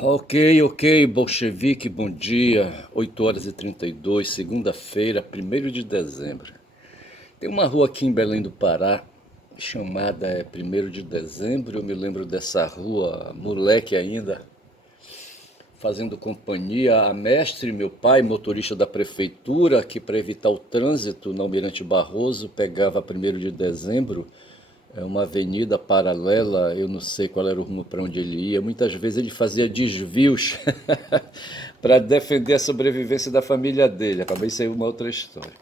Ok, bolchevique, bom dia. 8h32, segunda-feira, 1º de dezembro. Tem uma rua aqui em Belém do Pará, chamada 1º de dezembro. Eu me lembro dessa rua, moleque ainda, fazendo companhia a mestre, meu pai, motorista da prefeitura, que para evitar o trânsito na Almirante Barroso, pegava 1º de dezembro, uma avenida paralela, eu não sei qual era o rumo para onde ele ia. Muitas vezes ele fazia desvios para defender a sobrevivência da família dele. Acabei isso aí uma outra história.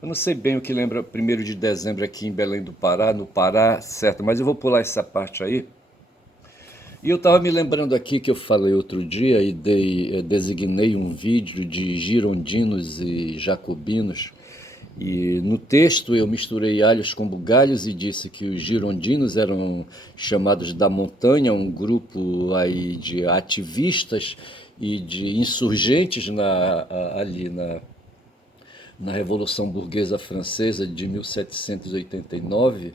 Eu não sei bem o que lembra 1º de dezembro aqui em Belém do Pará, no Pará, certo, mas eu vou pular essa parte aí. E eu estava me lembrando aqui que eu falei outro dia e designei um vídeo de girondinos e jacobinos. E no texto eu misturei alhos com bugalhos e disse que os girondinos eram chamados da montanha, um grupo aí de ativistas e de insurgentes ali na Revolução Burguesa Francesa de 1789.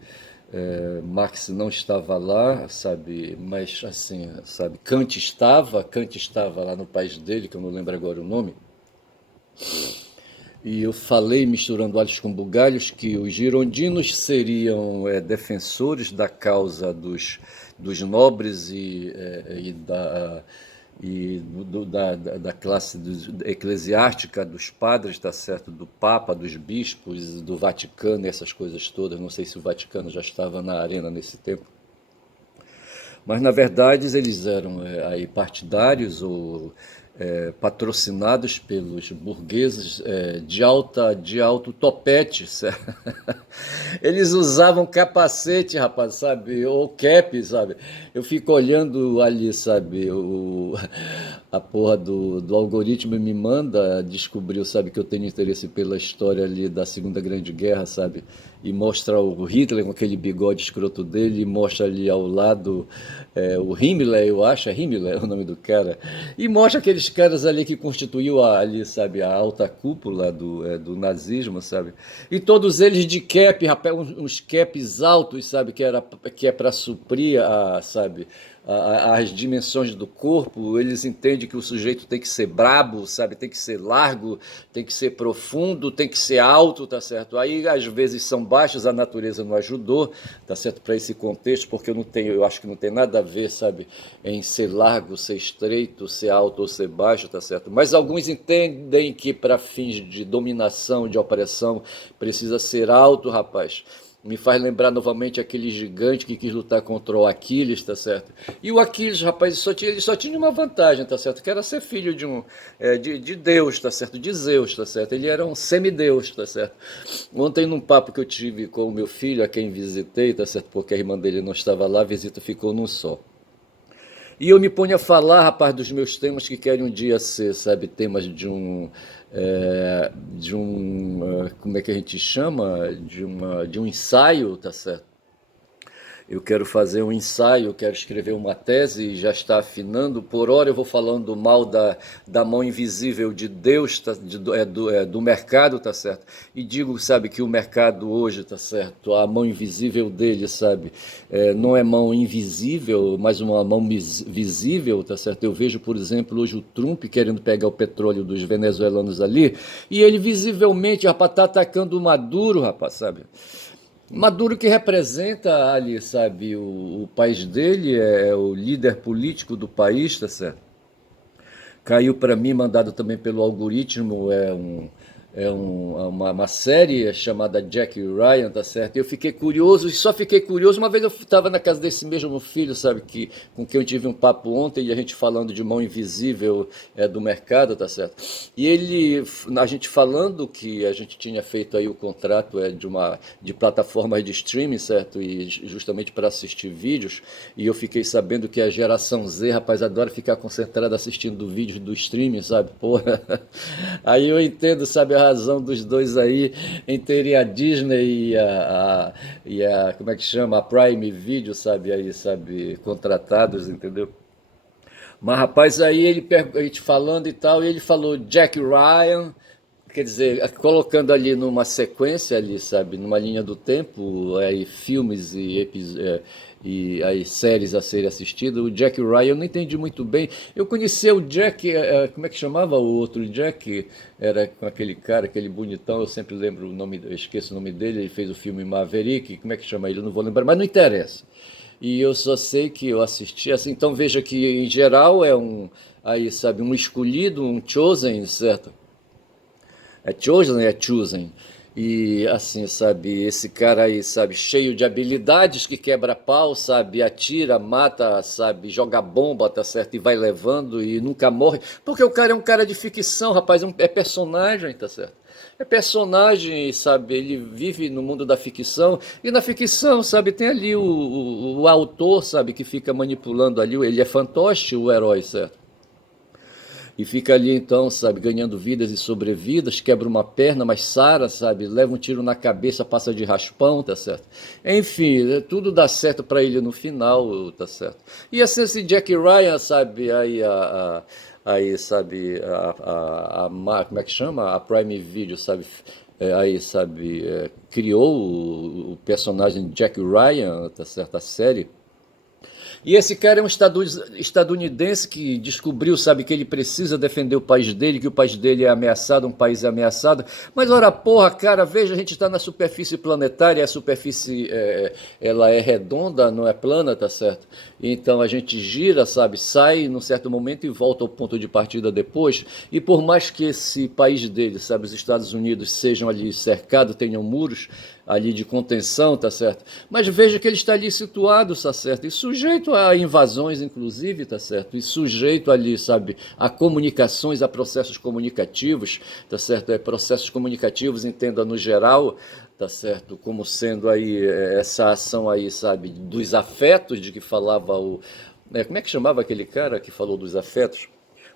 Marx não estava lá, sabe, mas assim, sabe, Kant estava lá no país dele, que eu não lembro agora o nome. E eu falei, misturando alhos com bugalhos, que os girondinos seriam defensores da causa dos nobres da classe eclesiástica, dos padres, tá certo? Do Papa, dos bispos, do Vaticano e essas coisas todas. Não sei se o Vaticano já estava na arena nesse tempo. Mas, na verdade, eles eram aí partidários ou patrocinados pelos burgueses de alto topete. Eles usavam capacete, rapaz, sabe? Ou cap, sabe? Eu fico olhando ali, sabe? A porra do algoritmo me manda, descobriu, sabe, que eu tenho interesse pela história ali da Segunda Grande Guerra, sabe? E mostra o Hitler com aquele bigode escroto dele, e mostra ali ao lado o Himmler, eu acho, é Himmler o nome do cara, e mostra aqueles caras ali que constituíam ali, sabe, a alta cúpula do nazismo, sabe? E todos eles de cap, rapaz, uns caps altos, sabe, que é para suprir sabe, as dimensões do corpo. Eles entendem que o sujeito tem que ser brabo, sabe, tem que ser largo, tem que ser profundo, tem que ser alto, tá certo? Aí às vezes são baixos, a natureza não ajudou, tá certo, para esse contexto, porque eu acho que não tem nada a ver, sabe, em ser largo, ser estreito, ser alto ou ser baixo, tá certo? Mas alguns entendem que para fins de dominação, de opressão, precisa ser alto, rapaz. Me faz lembrar novamente aquele gigante que quis lutar contra o Aquiles, tá certo? E o Aquiles, rapaz, ele só tinha uma vantagem, tá certo? Que era ser filho de Deus, tá certo? De Zeus, tá certo? Ele era um semideus, tá certo? Ontem, num papo que eu tive com o meu filho, a quem visitei, tá certo? Porque a irmã dele não estava lá, a visita ficou num só. E eu me ponho a falar, rapaz, dos meus temas que querem um dia ser, sabe, temas como é que a gente chama? De um ensaio, tá certo? Eu quero fazer um ensaio, eu quero escrever uma tese, já está afinando. Por hora eu vou falando mal da mão invisível de Deus, do mercado, tá certo? E digo, sabe, que o mercado hoje, tá certo? A mão invisível dele, sabe? Não é mão invisível, mas uma mão visível, tá certo? Eu vejo, por exemplo, hoje o Trump querendo pegar o petróleo dos venezuelanos ali, e ele visivelmente, rapaz, tá atacando o Maduro, rapaz, sabe? Maduro que representa ali, sabe, o país dele, é o líder político do país, tá certo? Caiu para mim, mandado também pelo algoritmo, uma série chamada Jack Ryan, tá certo? Eu fiquei curioso, e só fiquei curioso. Uma vez eu estava na casa desse mesmo filho, sabe, com quem eu tive um papo ontem, e a gente falando de mão invisível do mercado, tá certo? A gente falando que a gente tinha feito aí o contrato de plataformas de streaming, certo? E justamente para assistir vídeos, e eu fiquei sabendo que a geração Z, rapaz, adora ficar concentrada assistindo vídeos do streaming, sabe? Porra. Aí eu entendo, sabe, a razão dos dois aí em terem a Disney como é que chama? A Prime Video, sabe, aí, sabe, contratados, entendeu? Mas, rapaz, aí a gente falando e tal, e ele falou Jack Ryan, quer dizer, colocando ali numa sequência ali, sabe, numa linha do tempo, aí filmes e as séries a serem assistidas. O Jack Ryan eu não entendi muito bem. Eu conhecia o Jack, como é que chamava o outro Jack? Era com aquele cara, aquele bonitão, eu sempre lembro o nome, eu esqueço o nome dele, ele fez o filme Maverick, como é que chama ele? Eu não vou lembrar, mas não interessa. E eu só sei que eu assisti, assim, então veja que em geral é um, aí sabe, um escolhido, um chosen, certo? É chosen, é chosen. E assim, sabe, esse cara aí, sabe, cheio de habilidades, que quebra pau, sabe, atira, mata, sabe, joga bomba, tá certo, e vai levando e nunca morre. Porque o cara é um cara de ficção, rapaz, é personagem, tá certo? É personagem, sabe, ele vive no mundo da ficção, e na ficção, sabe, tem ali o autor, sabe, que fica manipulando ali, ele é fantoche, o herói, certo? E fica ali então, sabe, ganhando vidas e sobrevidas, quebra uma perna, mas sara, sabe, leva um tiro na cabeça, passa de raspão, tá certo? Enfim, tudo dá certo para ele no final, tá certo? E assim, esse Jack Ryan, sabe, aí sabe, como é que chama? A Prime Video, sabe, aí, sabe, criou o personagem Jack Ryan, tá certo, a série, e esse cara é um estadunidense que descobriu, sabe, que ele precisa defender o país dele, que o país dele é ameaçado, um país é ameaçado. Mas ora porra, cara, veja, a gente está na superfície planetária, a superfície ela é redonda, não é plana, tá certo? Então a gente gira, sabe, sai num certo momento e volta ao ponto de partida depois. E por mais que esse país dele, sabe, os Estados Unidos sejam ali cercados, tenham muros ali de contenção, tá certo? Mas veja que ele está ali situado, tá certo? E sujeito a invasões, inclusive, tá certo? E sujeito ali, sabe, a comunicações, a processos comunicativos, tá certo? Processos comunicativos, entenda no geral, tá certo? Como sendo aí essa ação aí, sabe, dos afetos de que falava como é que chamava aquele cara que falou dos afetos?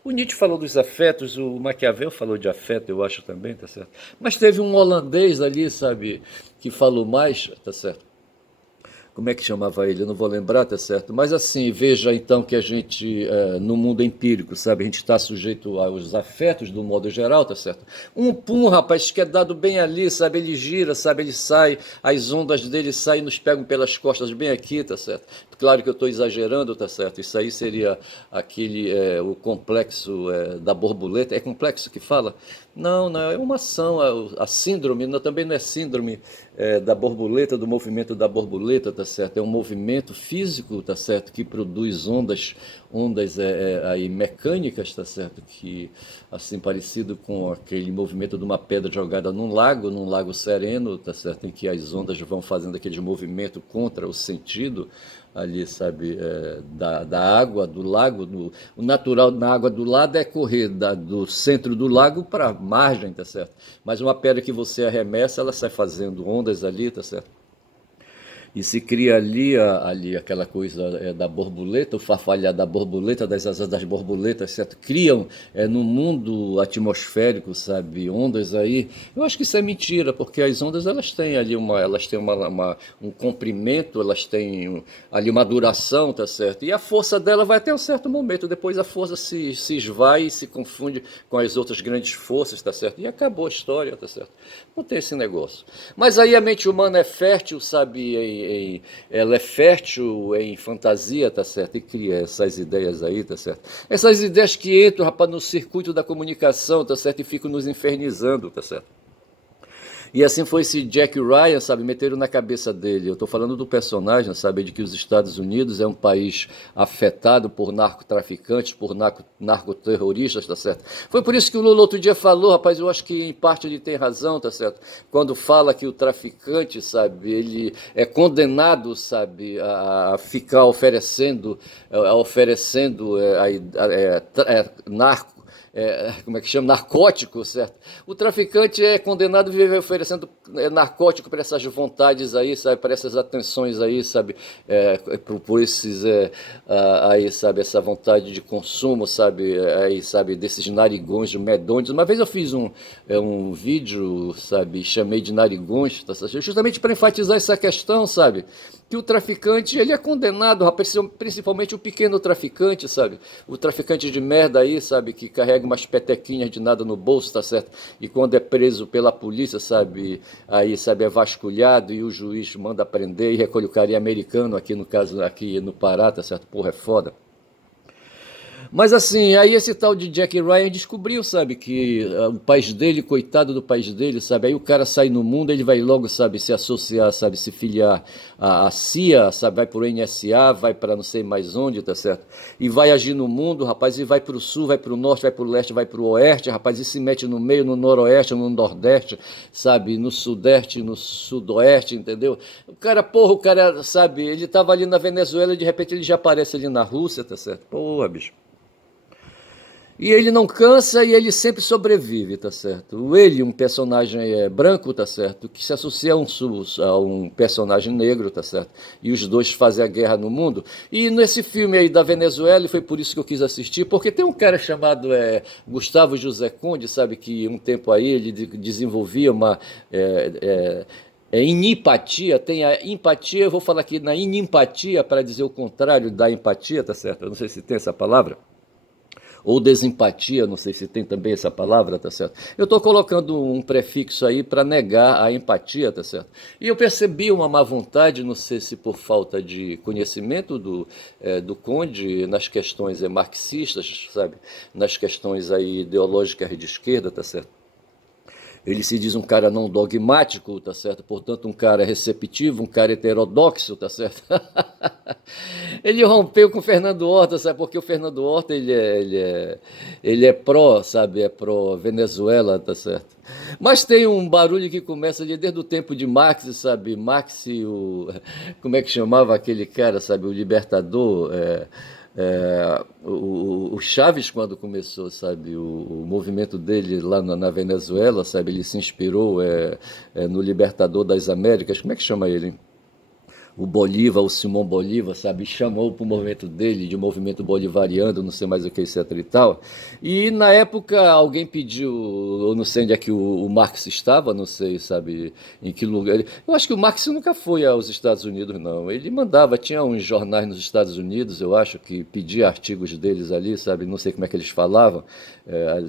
O Nietzsche falou dos afetos, o Maquiavel falou de afeto, eu acho também, tá certo? Mas teve um holandês ali, sabe, que falou mais, tá certo? Como é que chamava ele? Eu não vou lembrar, tá certo? Mas assim, veja então que a gente, no mundo empírico, sabe, a gente está sujeito aos afetos do modo geral, tá certo? Um pum, rapaz, que é dado bem ali, sabe, ele gira, sabe, ele sai, as ondas dele saem e nos pegam pelas costas bem aqui, tá certo? Claro que eu estou exagerando, tá certo? Isso aí seria aquele, o complexo da borboleta. É complexo que fala? Não, não, é uma ação, a síndrome, não, também não é síndrome da borboleta, do movimento da borboleta, tá certo? É um movimento físico, tá certo? Que produz ondas aí mecânicas, tá certo? Que, assim, parecido com aquele movimento de uma pedra jogada num lago sereno, tá certo? Em que as ondas vão fazendo aquele movimento contra o sentido ali, sabe, da água, do lago. O natural na água do lado é correr do centro do lago para a margem, tá certo? Mas uma pedra que você arremessa, ela sai fazendo ondas ali, tá certo? E se cria ali aquela coisa da borboleta, o farfalhar da borboleta, das asas das borboletas, certo? Criam no mundo atmosférico, sabe, ondas aí. Eu acho que isso é mentira, porque as ondas elas têm ali um comprimento, elas têm ali uma duração, tá certo? E a força dela vai até um certo momento, depois a força se esvai e se confunde com as outras grandes forças, tá certo? E acabou a história, tá certo? Não tem esse negócio. Mas aí a mente humana é fértil, sabe, ela é fértil em fantasia, tá certo? E cria essas ideias aí, tá certo? Essas ideias que entram, rapaz, no circuito da comunicação, tá certo? E ficam nos infernizando, tá certo? E assim foi esse Jack Ryan, sabe, meteram na cabeça dele. Eu estou falando do personagem, sabe, de que os Estados Unidos é um país afetado por narcotraficantes, por narcoterroristas, tá certo? Foi por isso que o Lula outro dia falou, rapaz, eu acho que em parte ele tem razão, tá certo? Quando fala que o traficante, sabe, ele é condenado, sabe, a ficar oferecendo narco, como é que chama? Narcótico, certo? O traficante é condenado a viver oferecendo narcótico para essas vontades aí, sabe? Para essas atenções aí, sabe? Por esses, aí, sabe? Essa vontade de consumo, sabe? Aí, sabe? Desses narigões, medonhos. Uma vez eu fiz um vídeo, sabe? Chamei de narigões, tá certo? Justamente para enfatizar essa questão, sabe? Que o traficante, ele é condenado, principalmente o pequeno traficante, sabe? O traficante de merda aí, sabe? Que carrega carrega umas petequinhas de nada no bolso, tá certo? E quando é preso pela polícia, sabe, aí, sabe, é vasculhado e o juiz manda prender e recolhe o cara americano, aqui no caso, aqui no Pará, tá certo? Porra, é foda. Mas assim, aí esse tal de Jack Ryan descobriu, sabe, que o país dele, coitado do país dele, sabe, aí o cara sai no mundo, ele vai logo, sabe, se associar, sabe, se filiar à CIA, sabe, vai pro NSA, vai para não sei mais onde, tá certo? E vai agir no mundo, rapaz, e vai pro sul, vai pro norte, vai pro leste, vai pro oeste, rapaz, e se mete no meio, no noroeste, no nordeste, sabe, no sudeste, no sudoeste, entendeu? O cara, porra, o cara, sabe, ele tava ali na Venezuela e de repente ele já aparece ali na Rússia, tá certo? Porra, bicho. E ele não cansa e ele sempre sobrevive, tá certo? Ele, um personagem branco, tá certo? Que se associa a um personagem negro, tá certo? E os dois fazem a guerra no mundo. E nesse filme aí da Venezuela, e foi por isso que eu quis assistir, porque tem um cara chamado Gustavo José Conde, sabe? Que um tempo aí ele desenvolvia uma. Inempatia, tem a empatia, eu vou falar aqui na inempatia para dizer o contrário da empatia, tá certo? Eu não sei se tem essa palavra ou desempatia, não sei se tem também essa palavra, tá certo? Eu estou colocando um prefixo aí para negar a empatia, tá certo? E eu percebi uma má vontade, não sei se por falta de conhecimento do Conde nas questões marxistas, sabe? Nas questões aí ideológicas de esquerda, tá certo? Ele se diz um cara não dogmático, tá certo? Portanto, um cara receptivo, um cara heterodoxo, tá certo? Ele rompeu com o Fernando Horta, sabe? Porque o Fernando Horta, ele é pró, sabe? É pró Venezuela, tá certo? Mas tem um barulho que começa ali desde o tempo de Marx, sabe? Marx, como é que chamava aquele cara, sabe? O libertador, o Chaves, quando começou, sabe, o movimento dele lá na Venezuela, sabe, ele se inspirou no Libertador das Américas, como é que chama ele, hein? O Bolívar, o Simão Bolívar, sabe, chamou para o movimento dele, de movimento bolivariano, não sei mais o que, etc e tal. E na época alguém pediu, eu não sei onde é que o Marx estava, não sei, sabe, em que lugar. Eu acho que o Marx nunca foi aos Estados Unidos, não. Ele mandava, tinha uns jornais nos Estados Unidos, eu acho, que pedia artigos deles ali, sabe, não sei como é que eles falavam,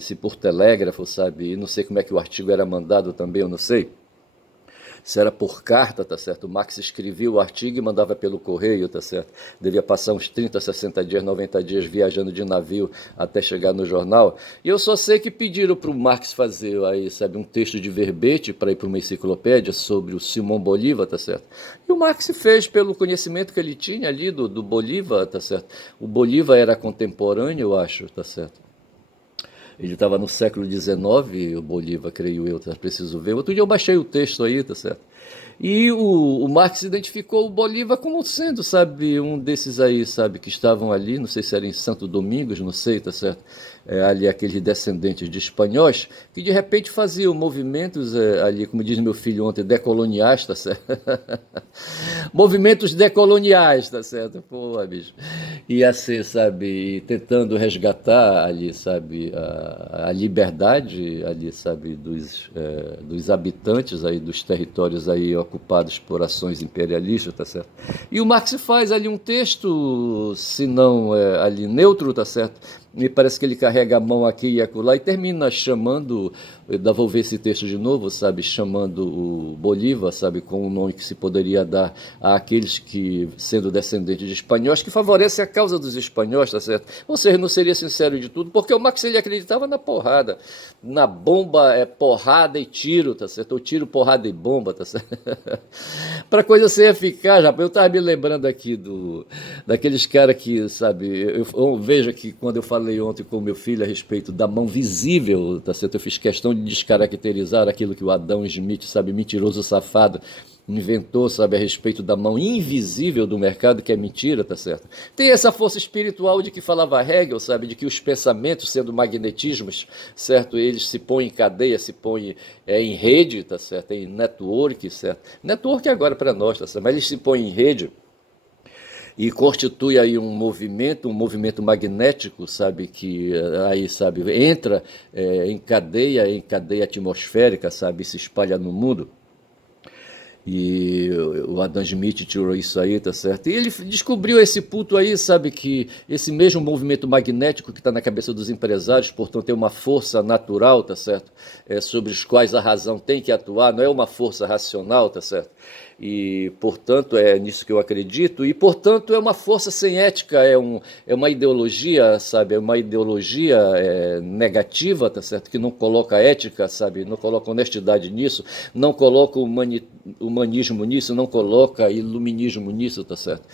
se por telégrafo, sabe, e não sei como é que o artigo era mandado também, eu não sei. Se era por carta, tá certo? O Marx escrevia o artigo e mandava pelo correio, tá certo? Devia passar uns 30, 60 dias, 90 dias viajando de navio até chegar no jornal. E eu só sei que pediram para o Marx fazer aí, sabe, um texto de verbete para ir para uma enciclopédia sobre o Simão Bolívar, tá certo? E o Marx fez pelo conhecimento que ele tinha ali do Bolívar, tá certo? O Bolívar era contemporâneo, eu acho, tá certo? Ele estava no século XIX, o Bolívar, creio eu, tá? Preciso ver. Outro dia eu baixei o texto aí, tá certo? E o Marx identificou o Bolívar como sendo, sabe, um desses aí, sabe, que estavam ali, não sei se era em Santo Domingos, não sei, tá certo? Ali aqueles descendentes de espanhóis, que de repente faziam movimentos ali, como diz meu filho ontem, decoloniais, tá certo? Movimentos decoloniais, tá certo? Pô, bicho. E assim, sabe, tentando resgatar ali, sabe, a liberdade ali, sabe, dos habitantes aí, dos territórios aí ocupados por ações imperialistas, tá certo? E o Marx faz ali um texto, se não ali neutro, tá certo? Me parece que ele carrega a mão aqui e acolá e termina chamando, vou ver esse texto de novo, sabe, chamando o Bolívar, sabe, com o nome que se poderia dar àqueles que, sendo descendentes de espanhóis, que favorecem a causa dos espanhóis, tá certo? Ou seja, não seria sincero de tudo, porque o Marx ele acreditava na porrada, na bomba, porrada e tiro, tá certo? Ou tiro, porrada e bomba, tá certo? Para coisa ser eficaz, rapaz, eu estava me lembrando aqui daqueles caras que, sabe, eu vejo que quando eu falei ontem com o meu filho a respeito da mão visível, tá certo? Eu fiz questão de descaracterizar aquilo que o Adam Smith, sabe, mentiroso safado, inventou, sabe, a respeito da mão invisível do mercado, que é mentira, tá certo? Tem essa força espiritual de que falava Hegel, sabe, de que os pensamentos, sendo magnetismos, certo, eles se põem em cadeia, se põem em rede, tá certo, em network, certo? Network é agora para nós, tá certo? Mas eles se põem em rede e constitui aí um movimento magnético, sabe, que aí, sabe, entra em cadeia atmosférica, sabe, e se espalha no mundo. E o Adam Smith tirou isso aí, tá certo? E ele descobriu esse ponto aí, sabe, que esse mesmo movimento magnético que está na cabeça dos empresários, portanto, é uma força natural, tá certo? Sobre os quais a razão tem que atuar, não é uma força racional, tá certo? E, portanto, é nisso que eu acredito, e, portanto, é uma força sem ética, é uma ideologia, sabe, é uma ideologia negativa, tá certo, que não coloca ética, sabe, não coloca honestidade nisso, não coloca humanismo nisso, não coloca iluminismo nisso, tá certo?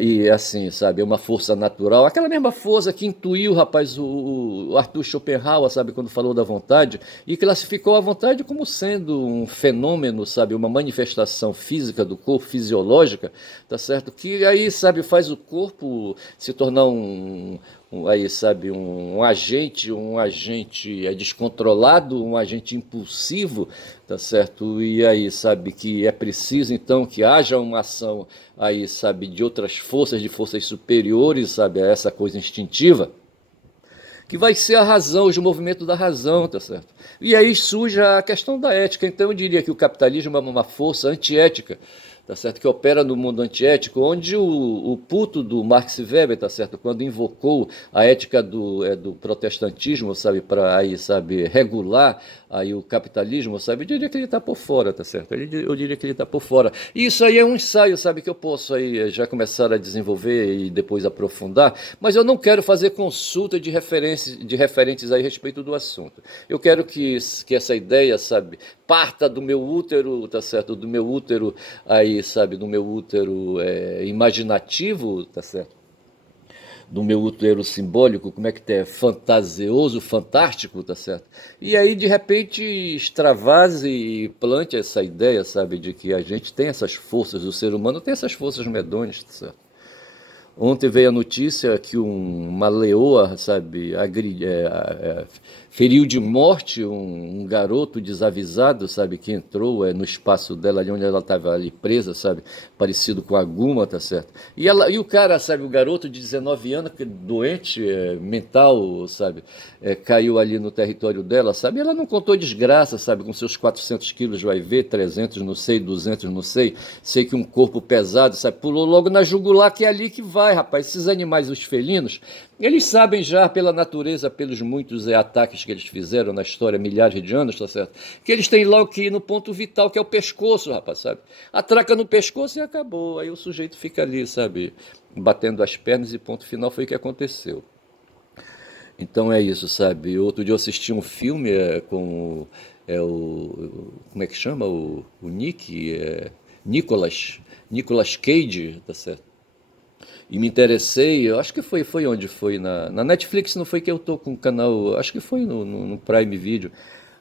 E assim, sabe, é uma força natural, aquela mesma força que intuiu, rapaz, o Arthur Schopenhauer, sabe, quando falou da vontade, e classificou a vontade como sendo um fenômeno, sabe, uma manifestação física do corpo, fisiológica, tá certo? Que aí, sabe, faz o corpo se tornar aí, sabe, um agente descontrolado, um agente impulsivo, tá certo? E aí, sabe, que é preciso então que haja uma ação aí, sabe, de outras forças, de forças superiores, sabe, a essa coisa instintiva, que vai ser a razão, os movimentos da razão, tá certo? E aí surge a questão da ética. Então eu diria que o capitalismo é uma força antiética, tá certo? Que opera no mundo antiético, onde o puto do Marx Weber, tá certo? Quando invocou a ética do protestantismo, sabe, para aí, sabe, regular aí o capitalismo, sabe, eu diria que ele está por fora, tá certo? Eu diria que ele está por fora. E isso aí é um ensaio, sabe, que eu posso aí já começar a desenvolver e depois aprofundar, mas eu não quero fazer consulta de referentes aí a respeito do assunto. Eu quero que essa ideia, sabe, parta do meu útero, tá certo? Do meu útero aí, sabe, do meu útero imaginativo, tá certo? Do meu útero simbólico, como é que é? Fantasioso, fantástico, tá certo? E aí, de repente, extravase e plante essa ideia, sabe, de que a gente tem essas forças, o ser humano tem essas forças medonhas, tá certo? Ontem veio a notícia que uma leoa, sabe, feriu de morte um garoto desavisado, sabe, que entrou no espaço dela, ali onde ela estava ali presa, sabe, parecido com a Guma, tá certo? E o cara, sabe, o garoto de 19 anos, doente, mental, sabe, caiu ali no território dela, sabe, e ela não contou desgraça, sabe, com seus 400 quilos, vai ver, 300, não sei, 200, não sei que um corpo pesado, sabe, pulou logo na jugular, que é ali que vai, rapaz, esses animais, os felinos, eles sabem já pela natureza, pelos muitos ataques que eles fizeram na história, milhares de anos, tá certo? Que eles têm logo que ir no ponto vital, que é o pescoço, rapaz, sabe? Atraca no pescoço e acabou. Aí o sujeito fica ali, sabe? Batendo as pernas e ponto final foi o que aconteceu. Então é isso, sabe? Outro dia eu assisti um filme com como é que chama? O Nick, Nicolas Cage, tá certo? E me interessei, eu acho que foi onde foi, na Netflix, não foi que eu tô com o canal, acho que foi no Prime Video,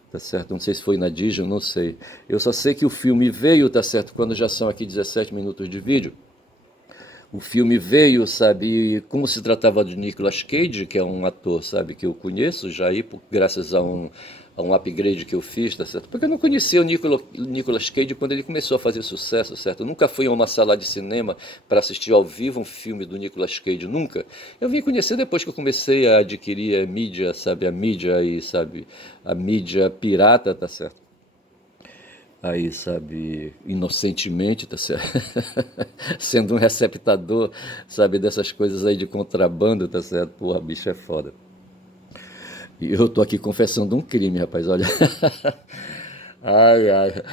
tá certo? Não sei se foi na Disney, não sei. Eu só sei que o filme veio, tá certo? Quando já são aqui 17 minutos de vídeo, o filme veio, sabe, e como se tratava de Nicolas Cage, que é um ator, sabe, que eu conheço já aí, graças a um upgrade que eu fiz, tá certo? Porque eu não conhecia o Nicolas Cage quando ele começou a fazer sucesso, certo? Eu nunca fui a uma sala de cinema para assistir ao vivo um filme do Nicolas Cage, nunca. Eu vim conhecer depois que eu comecei a adquirir a mídia, sabe, a mídia aí, sabe, a mídia pirata, tá certo? Aí, sabe, inocentemente, tá certo? Sendo um receptador, sabe, dessas coisas aí de contrabando, tá certo? Porra, bicho é foda. E eu tô aqui confessando um crime, rapaz, olha. Ai, ai.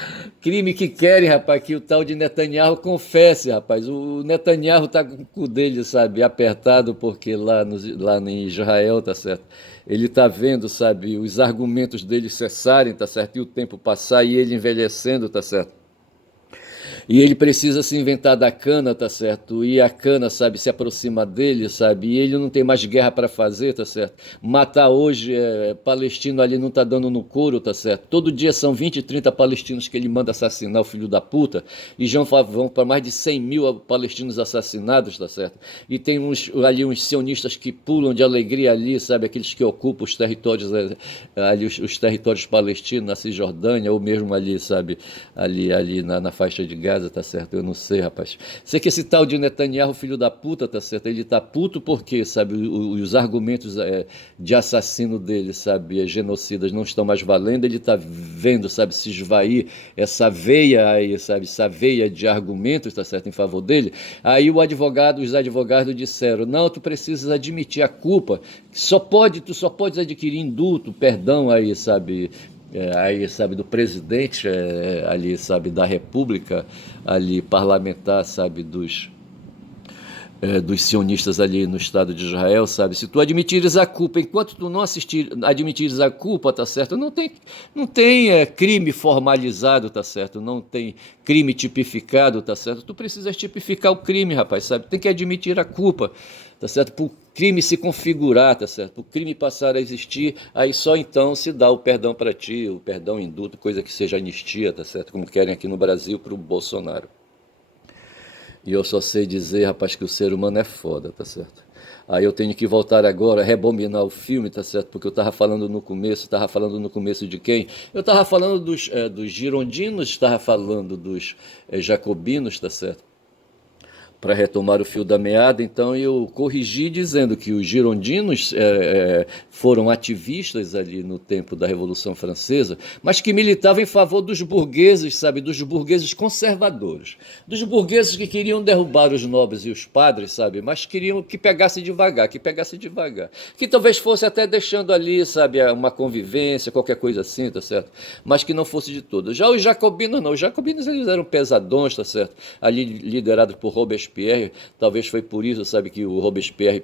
Crime que querem, rapaz, que o tal de Netanyahu confesse, rapaz. O Netanyahu tá com o cu dele, sabe, apertado, porque lá em Israel, tá certo? Ele tá vendo, sabe, os argumentos dele cessarem, tá certo? E o tempo passar e ele envelhecendo, tá certo? E ele precisa se inventar da cana, tá certo? E a cana, sabe, se aproxima dele, sabe? E ele não tem mais guerra para fazer, tá certo? Matar hoje palestino ali não tá dando no couro, tá certo? Todo dia são 20, 30 palestinos que ele manda assassinar, o filho da puta. E já vão para mais de 100 mil palestinos assassinados, tá certo? E tem ali uns sionistas que pulam de alegria ali, sabe? Aqueles que ocupam os territórios ali, os territórios palestinos, na Cisjordânia, ou mesmo ali, sabe? Ali na faixa de Gaza. casa, tá certo? Eu não sei, rapaz. Sei que esse tal de Netanyahu, filho da puta, tá certo? Ele tá puto porque, sabe, os argumentos de assassino dele, sabe, genocidas não estão mais valendo, ele tá vendo, sabe, se esvair essa veia aí, sabe, essa veia de argumentos, tá certo, em favor dele. Aí os advogados disseram, não, tu precisas admitir a culpa, tu só podes adquirir indulto, perdão aí, sabe, aí, sabe, do presidente ali, sabe, da república ali, parlamentar, sabe, dos sionistas ali no Estado de Israel, sabe? Se tu admitires a culpa, enquanto tu não admitires a culpa, tá certo? Não tem crime formalizado, tá certo? Não tem crime tipificado, tá certo? Tu precisas tipificar o crime, rapaz, sabe? Tem que admitir a culpa, tá certo? Para o crime se configurar, tá certo? Para o crime passar a existir, aí só então se dá o perdão para ti, o perdão indulto, coisa que seja anistia, tá certo? Como querem aqui no Brasil para o Bolsonaro. E eu só sei dizer, rapaz, que o ser humano é foda, tá certo? Aí eu tenho que voltar agora, rebobinar o filme, tá certo? Porque eu tava falando no começo de quem? Eu tava falando dos girondinos, tava falando dos jacobinos, tá certo? Para retomar o fio da meada, então eu corrigi dizendo que os girondinos foram ativistas ali no tempo da Revolução Francesa, mas que militavam em favor dos burgueses, sabe, dos burgueses conservadores, dos burgueses que queriam derrubar os nobres e os padres, sabe, mas queriam que pegasse devagar, que talvez fosse até deixando ali, sabe, uma convivência, qualquer coisa assim, tá certo, mas que não fosse de todo. Já os jacobinos não, os jacobinos eles eram pesadões, tá certo, ali liderados por Robespierre. Talvez foi por isso, sabe, que o Robespierre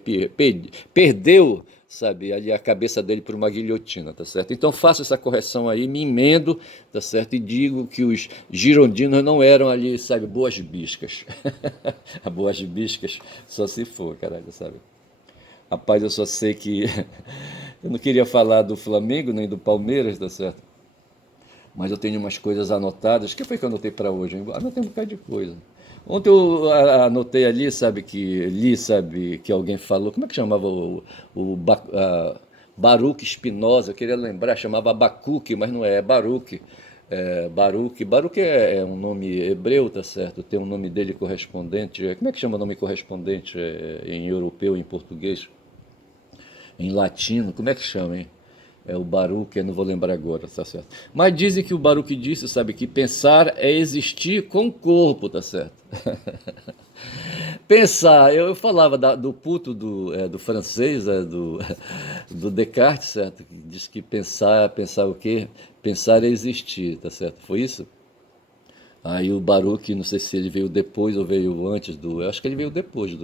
perdeu, sabe, ali a cabeça dele por uma guilhotina, tá certo? Então faço essa correção aí, me emendo, tá certo? E digo que os girondinos não eram ali, sabe, boas biscas. Boas biscas só se for, caralho, sabe? Rapaz, eu só sei que eu não queria falar do Flamengo nem do Palmeiras, tá certo? Mas eu tenho umas coisas anotadas. O que foi que eu anotei para hoje? Anotei um bocado de coisa. Ontem eu anotei ali, sabe, que alguém falou, como é que chamava Baruch Spinoza, eu queria lembrar, chamava Abacuque, mas não é Baruch. Baruch é um nome hebreu, tá certo? Tem um nome dele correspondente. Como é que chama o nome correspondente em europeu, em português? Em latino, como é que chama, hein? É o Baruch, eu não vou lembrar agora, tá certo? Mas dizem que o Baruch disse, sabe, que pensar é existir com o corpo, tá certo? Pensar, eu falava do puto do francês, do Descartes, certo? Que diz que pensar o quê? Pensar é existir, tá certo? Foi isso? Aí o Baruch, não sei se ele veio depois ou veio antes eu acho que ele veio depois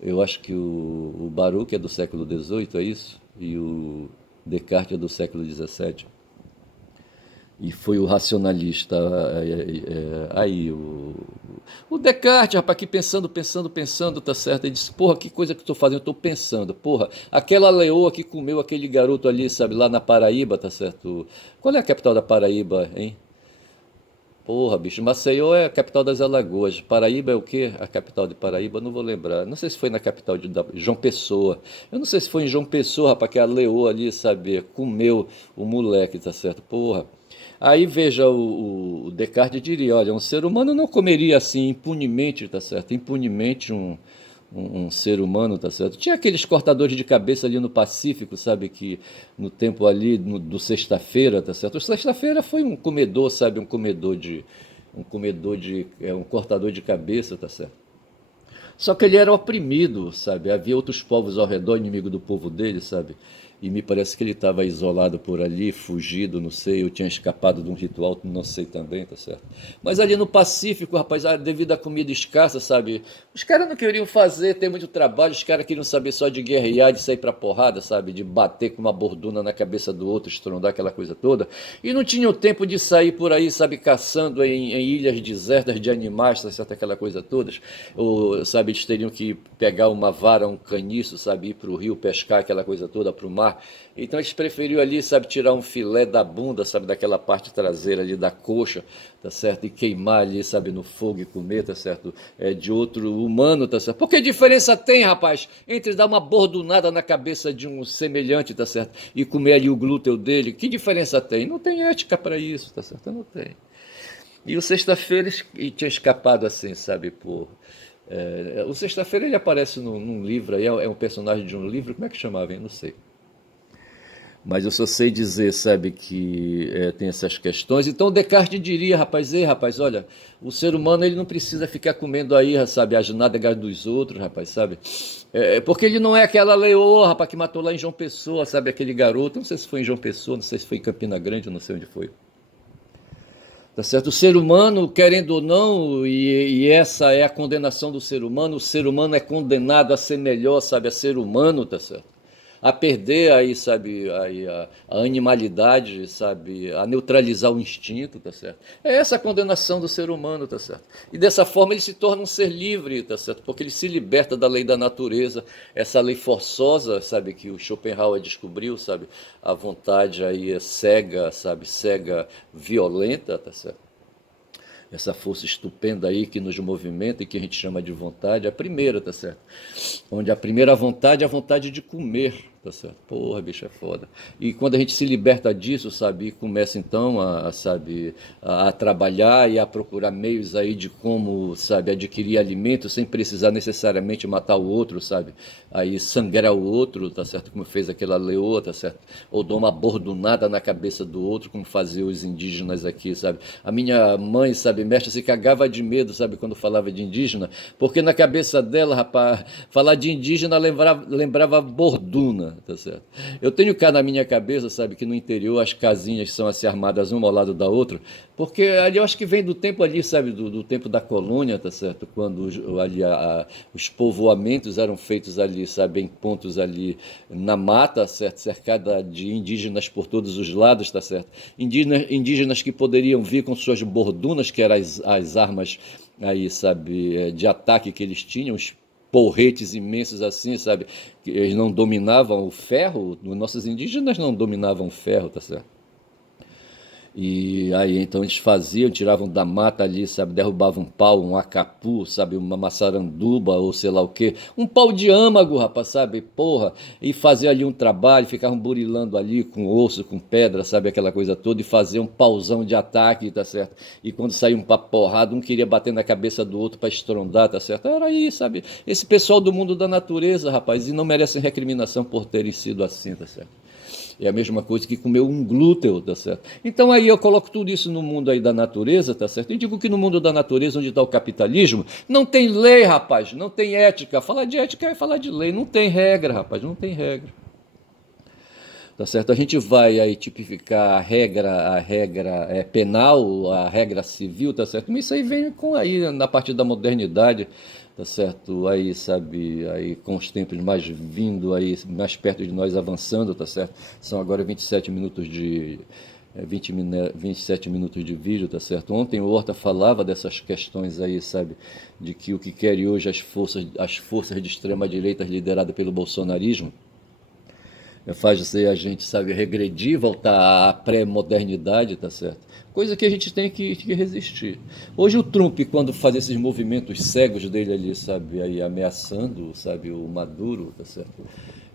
eu acho que o Baruch é do século XVIII, é isso? E o Descartes é do século XVII. E foi o racionalista aí, o Descartes, rapaz, aqui pensando, tá certo? Ele disse, porra, que coisa que eu tô fazendo? Eu tô pensando, porra, aquela leoa que comeu aquele garoto ali, sabe, lá na Paraíba, tá certo? Qual é a capital da Paraíba, hein? Porra, bicho, Maceió é a capital das Alagoas. Paraíba é o quê? A capital de Paraíba, não vou lembrar. Não sei se foi na capital de João Pessoa. Eu não sei se foi em João Pessoa, rapaz, que a leoa ali, sabe, comeu o moleque, tá certo? Porra. Aí veja, o Descartes diria, olha, um ser humano não comeria assim impunemente, tá certo? Impunemente um ser humano, tá certo? Tinha aqueles cortadores de cabeça ali no Pacífico, sabe, que no tempo ali do Sexta-feira, tá certo? O Sexta-feira foi um comedor, sabe, um cortador de cabeça, tá certo? Só que ele era oprimido, sabe? Havia outros povos ao redor, inimigo do povo dele, sabe? E me parece que ele estava isolado por ali, fugido, não sei, eu tinha escapado de um ritual, não sei também, tá certo? Mas ali no Pacífico, rapaz, devido à comida escassa, sabe? Os caras não queriam ter muito trabalho, os caras queriam saber só de guerrear, de sair pra porrada, sabe? De bater com uma borduna na cabeça do outro, estrondar aquela coisa toda. E não tinham tempo de sair por aí, sabe, caçando em ilhas desertas de animais, tá certo? Aquela coisa toda. Ou, sabe, eles teriam que pegar uma vara, um caniço, sabe, ir pro rio pescar aquela coisa toda, pro mar. Então eles preferiram ali, sabe, tirar um filé da bunda, sabe, daquela parte traseira ali da coxa, tá certo? E queimar ali, sabe, no fogo e comer, tá certo? De outro humano, tá certo? Porque diferença tem, rapaz, entre dar uma bordunada na cabeça de um semelhante, tá certo? E comer ali o glúteo dele, que diferença tem? Não tem ética para isso, tá certo? Não tem. E o Sexta-feira tinha escapado assim, sabe, o Sexta-feira ele aparece num livro aí, é um personagem de um livro, como é que chamava, hein? Não sei. Mas eu só sei dizer, sabe, que tem essas questões. Então Descartes diria, rapaz, ei, rapaz, olha, o ser humano ele não precisa ficar comendo aí, sabe, as nádegas dos outros, rapaz, sabe? Porque ele não é aquela leoa, rapaz, que matou lá em João Pessoa, sabe, aquele garoto, não sei se foi em João Pessoa, não sei se foi em Campina Grande, não sei onde foi. Tá certo? O ser humano, querendo ou não, e essa é a condenação do ser humano, o ser humano é condenado a ser melhor, sabe, a ser humano, tá certo? A perder aí, sabe, aí a animalidade, sabe, a neutralizar o instinto, tá certo? É essa a condenação do ser humano, tá certo? E dessa forma ele se torna um ser livre, tá certo? Porque ele se liberta da lei da natureza, essa lei forçosa, sabe, que o Schopenhauer descobriu, sabe? A vontade aí é cega, sabe, cega, violenta, tá certo? Essa força estupenda aí que nos movimenta e que a gente chama de vontade, a primeira, tá certo? Onde a primeira vontade é a vontade de comer, tá certo? Porra, bicho, é foda. E quando a gente se liberta disso, sabe, e começa então sabe, a trabalhar e a procurar meios aí de como, sabe, adquirir alimento sem precisar necessariamente matar o outro, sabe? Aí sangrar o outro, tá certo? Como fez aquela leoa, tá certo? Ou dar uma bordunada na cabeça do outro, como faziam os indígenas aqui, sabe? A minha mãe, sabe, mestre, se cagava de medo, sabe, quando falava de indígena, porque na cabeça dela, rapaz, falar de indígena lembrava borduna, tá certo? Eu tenho cá na minha cabeça, sabe, que no interior as casinhas são assim armadas uma ao lado da outra, porque ali eu acho que vem do tempo ali, sabe, do tempo da colônia, tá certo? Quando ali os povoamentos eram feitos ali, sabe, em pontos ali na mata, certo? Cercada de indígenas por todos os lados, tá certo? Indígenas que poderiam vir com suas bordunas, que eram as armas aí, sabe, de ataque que eles tinham, os porretes imensos assim, sabe? Que eles não dominavam o ferro, nossos indígenas não dominavam o ferro, tá certo? E aí então eles faziam, tiravam da mata ali, sabe, derrubavam um pau, um acapu, sabe, uma maçaranduba ou sei lá o quê, um pau de âmago, rapaz, sabe, porra, e faziam ali um trabalho, ficavam burilando ali com osso, com pedra, sabe, aquela coisa toda, e faziam um pauzão de ataque, tá certo? E quando saíam pra porrada, um queria bater na cabeça do outro pra estrondar, tá certo? Era aí, sabe, esse pessoal do mundo da natureza, rapaz, e não merecem recriminação por terem sido assim, tá certo? É a mesma coisa que comer um glúten, tá certo? Então aí eu coloco tudo isso no mundo aí da natureza, tá certo? E digo que no mundo da natureza, onde está o capitalismo, não tem lei, rapaz, não tem ética. Falar de ética é falar de lei, não tem regra, rapaz, não tem regra. Tá certo? A gente vai aí tipificar a regra penal, a regra civil, tá certo? Mas isso aí vem com aí na parte da modernidade, tá certo? Aí, sabe, aí com os tempos mais vindo aí, mais perto de nós avançando, tá certo? São agora 27 minutos de 27 minutos de vídeo, tá certo? Ontem o Horta falava dessas questões aí, sabe? De que o que querem hoje as forças de extrema direita lideradas pelo bolsonarismo faz a gente, sabe, regredir, voltar à pré-modernidade, tá certo? Coisa que a gente tem que resistir. Hoje o Trump, quando faz esses movimentos cegos dele ali, sabe, aí ameaçando, sabe, o Maduro, tá certo?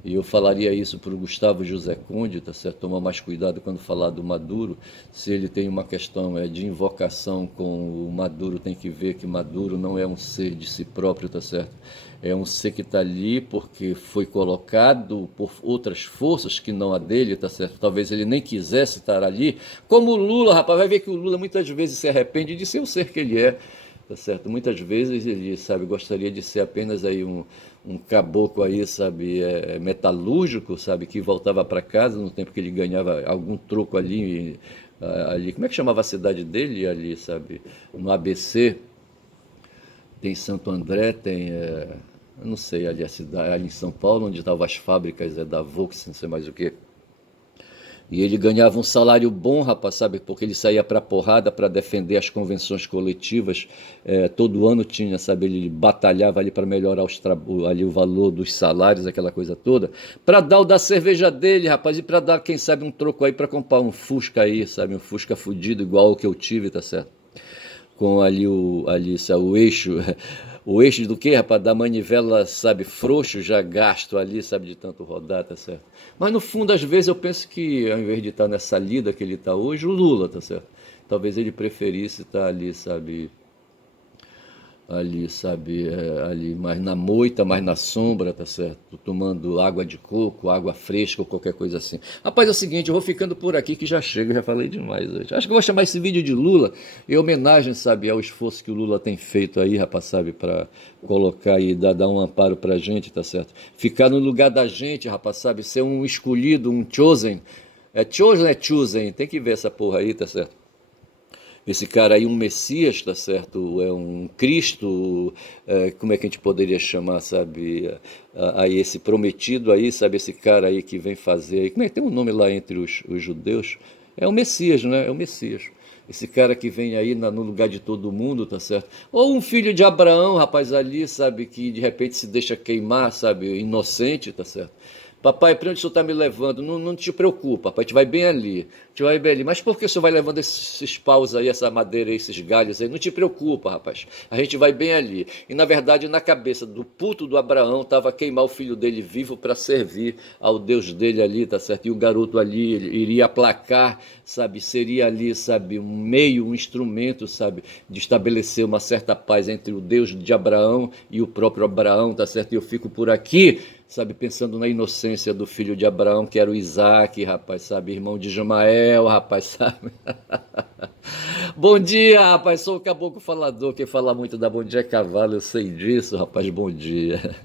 E eu falaria isso para o Gustavo José Conde, tá certo? Tomar mais cuidado quando falar do Maduro. Se ele tem uma questão de invocação com o Maduro, tem que ver que Maduro não é um ser de si próprio, tá certo? É um ser que está ali porque foi colocado por outras forças que não a dele, tá certo? Talvez ele nem quisesse estar ali. Como o Lula, rapaz, vai ver que o Lula muitas vezes se arrepende de ser o ser que ele é. Tá certo? Muitas vezes ele, sabe, gostaria de ser apenas aí um caboclo aí, sabe, metalúrgico, sabe, que voltava para casa no tempo que ele ganhava algum troco ali, como é que chamava a cidade dele ali, sabe, no ABC, tem Santo André, tem, eu não sei, ali a cidade, ali em São Paulo, onde estavam as fábricas da Volks, não sei mais o que. E ele ganhava um salário bom, rapaz, sabe? Porque ele saía para porrada para defender as convenções coletivas. Todo ano tinha, sabe? Ele batalhava ali para melhorar ali o valor dos salários, aquela coisa toda. Para dar o da cerveja dele, rapaz, e para dar, quem sabe, um troco aí para comprar um Fusca aí, sabe? Um Fusca fudido, igual o que eu tive, tá certo? Com ali sabe, o eixo do que, rapaz? Da manivela, sabe, frouxo, já gasto ali, sabe, de tanto rodar, tá certo? Mas no fundo, às vezes, eu penso que, ao invés de estar nessa lida que ele está hoje, o Lula, tá certo? talvez ele preferisse estar ali, sabe, ali mais na moita, mais na sombra, tá certo? Tomando água de coco, água fresca ou qualquer coisa assim. Rapaz, é o seguinte, eu vou ficando por aqui que já chego, já falei demais hoje. Acho que eu vou chamar esse vídeo de Lula em homenagem, sabe, ao esforço que o Lula tem feito aí, rapaz, sabe, para colocar e dar um amparo pra gente, tá certo? Ficar no lugar da gente, rapaz, sabe, ser um escolhido, um chosen. É chosen, é chosen, tem que ver essa porra aí, tá certo? Esse cara aí, um Messias, tá certo? É um Cristo, como é que a gente poderia chamar, sabe? Aí esse prometido aí, sabe? Esse cara aí que vem fazer aí, como é que tem um nome lá entre os judeus? É o Messias, né? É o Messias. Esse cara que vem aí no lugar de todo mundo, tá certo? Ou um filho de Abraão, rapaz, ali, sabe? Que de repente se deixa queimar, sabe? Inocente, tá certo? Papai, para onde o senhor está me levando? Não, não te preocupa, papai, a gente vai bem ali. A gente vai bem ali. Mas por que o senhor vai levando esses paus aí, essa madeira aí, esses galhos aí? Não te preocupa, rapaz. A gente vai bem ali. E na verdade, na cabeça do puto do Abraão, estava queimar o filho dele vivo para servir ao Deus dele ali, tá certo? E o garoto ali iria aplacar, sabe? Seria ali, sabe? Um meio, um instrumento, sabe? De estabelecer uma certa paz entre o Deus de Abraão e o próprio Abraão, tá certo? E eu fico por aqui, sabe, pensando na inocência do filho de Abraão, que era o Isaac, rapaz, sabe, irmão de Ismael, rapaz, sabe. Bom dia, rapaz, sou o caboclo falador, quem fala muito dá bom dia é cavalo, eu sei disso, rapaz, bom dia.